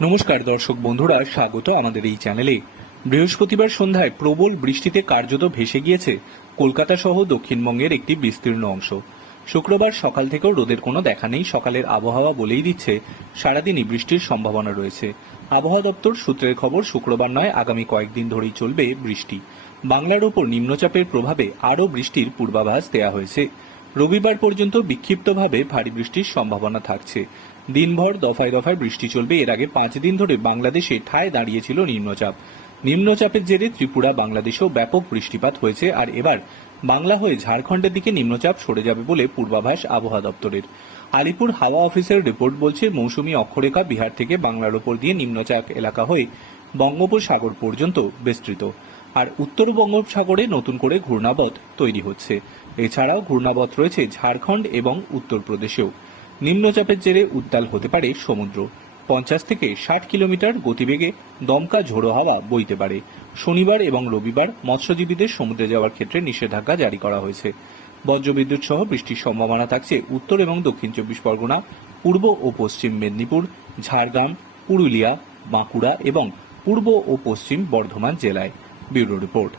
নমস্কার দর্শক বন্ধুরা, স্বাগত আমাদের এই চ্যানেলে। বৃহস্পতিবার সন্ধ্যায় প্রবল বৃষ্টিতে কার্যত ভেসে গিয়েছে কলকাতা সহ দক্ষিণবঙ্গের একটি বিস্তীর্ণ অংশ। শুক্রবার সকাল থেকেও রোদের কোনো দেখা নেই, সকালের আবহাওয়া বলেই দিচ্ছে, সারাদিনই বৃষ্টির সম্ভাবনা রয়েছে। আবহাওয়া দপ্তর সূত্রের খবর, শুক্রবার নয়, আগামী কয়েকদিন ধরেই চলবে বৃষ্টি। বাংলার ওপর নিম্নচাপের প্রভাবে আরও বৃষ্টির পূর্বাভাস দেওয়া হয়েছে। রবিবার পর্যন্ত বিক্ষিপ্তভাবে ভারী বৃষ্টির সম্ভাবনা থাকছে। দিনভর দফায় দফায় বৃষ্টি চলবে। এর আগে পাঁচ দিন ধরে বাংলাদেশে ঠায় দাঁড়িয়েছিল নিম্নচাপ। নিম্নচাপের জেরে ত্রিপুরা, বাংলাদেশেও ব্যাপক বৃষ্টিপাত হয়েছে। আর এবার বাংলা হয়ে ঝাড়খণ্ডের দিকে নিম্নচাপ সরে যাবে বলে পূর্বাভাস আবহাওয়া দপ্তরের। আলিপুর হাওয়া অফিসের রিপোর্ট বলছে, মৌসুমি অক্ষরেখা বিহার থেকে বাংলার ওপর দিয়ে নিম্নচাপ এলাকা হয়ে বঙ্গোপসাগর পর্যন্ত বিস্তৃত। আর উত্তর বঙ্গোপসাগরে নতুন করে ঘূর্ণাবত তৈরি হচ্ছে। এছাড়াও ঘূর্ণাবত রয়েছে ঝাড়খণ্ড এবং উত্তরপ্রদেশেও নিম্নচাপের জেরে উত্তাল হতে পারে সমুদ্র। পঞ্চাশ থেকে ষাট কিলোমিটার গতিবেগে দমকা ঝোড়ো হাওয়া বইতে পারে। শনিবার এবং রবিবার মৎস্যজীবীদের সমুদ্রে যাওয়ার ক্ষেত্রে নিষেধাজ্ঞা জারি করা হয়েছে। বজ্রবিদ্যুৎ সহ বৃষ্টির সম্ভাবনা থাকছে উত্তর এবং দক্ষিণ চব্বিশ পরগনা, পূর্ব ও পশ্চিম মেদিনীপুর, ঝাড়গ্রাম, পুরুলিয়া, বাঁকুড়া এবং পূর্ব ও পশ্চিম বর্ধমান জেলায়। Bureau report